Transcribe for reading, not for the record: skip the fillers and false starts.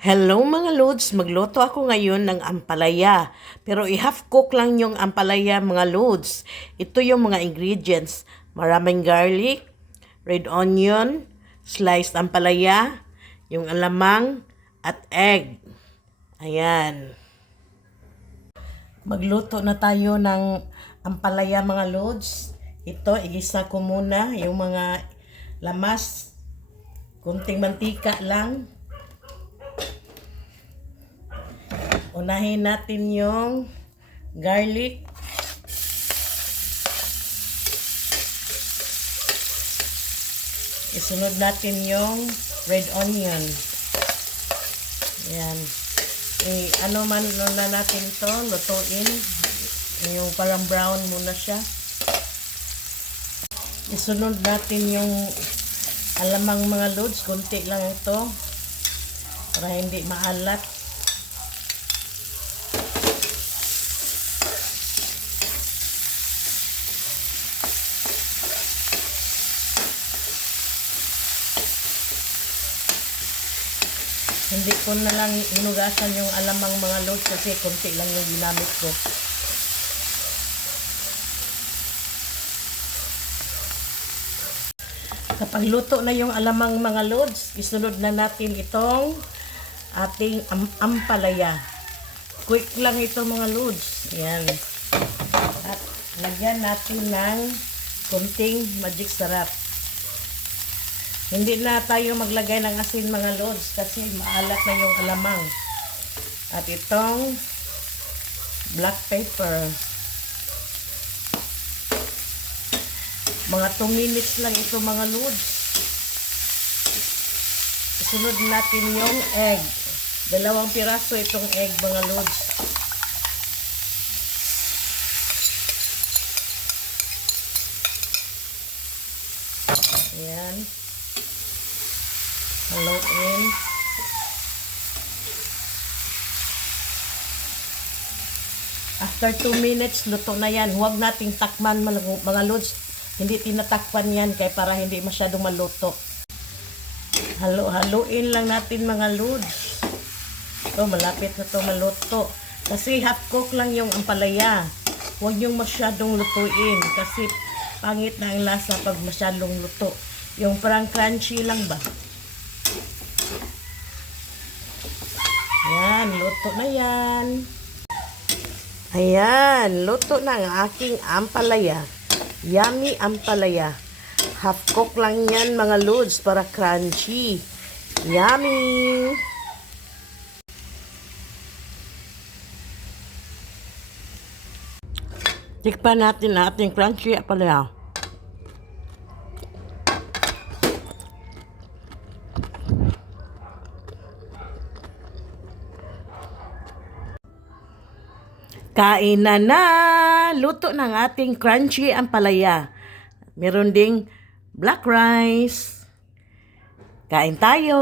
Hello mga loads, magluto ako ngayon ng ampalaya. Pero i-half cook lang yung ampalaya mga loads. Ito yung mga ingredients. Maraming garlic, red onion, sliced ampalaya, yung alamang, at egg. Ayan. Magluto na tayo ng ampalaya mga loads. Ito, igisa ko muna yung mga lamas. Kunting mantika lang. Unahin natin yung garlic. Isunod natin yung red onion. Ayan. Ano man na natin ito, lutuin. Yung parang brown muna siya. Isunod natin yung alamang mga loads. Kunti lang ito. Para hindi maalat. Hindi ko na lang inugasan yung alamang mga loads kasi konti lang yung ginamit ko. Kapag luto na yung alamang mga loads, isunod na natin itong ating ampalaya. Quick lang ito mga loads. Yan. At lagyan natin ng konting magic sarap. Hindi na tayo maglagay ng asin mga loads kasi maalat na yung alamang. At itong black pepper. Mga 2 minutes lang ito mga loads. Isunod natin yung egg. 2 piraso itong egg mga loads. Ayan. Haluin. After 2 minutes, luto na yan. Huwag nating takman mga loads. Hindi tinatakpan yan kaya para hindi masyadong maluto. Haluin lang natin mga loads. Ito, malapit na ito maluto. Kasi half cook lang yung ampalaya. Huwag yung masyadong lutuin kasi pangit na ang lasa pag masyadong luto. Yung parang crunchy lang ba? Yan, luto na yan. Ayan, luto na ang aking ampalaya. Yummy ampalaya. Half cook lang yan mga loads para crunchy. Yummy! Tikpan natin ang ating crunchy ampalaya. Kain na! Luto ng ating crunchy ampalaya. Meron ding black rice. Kain tayo!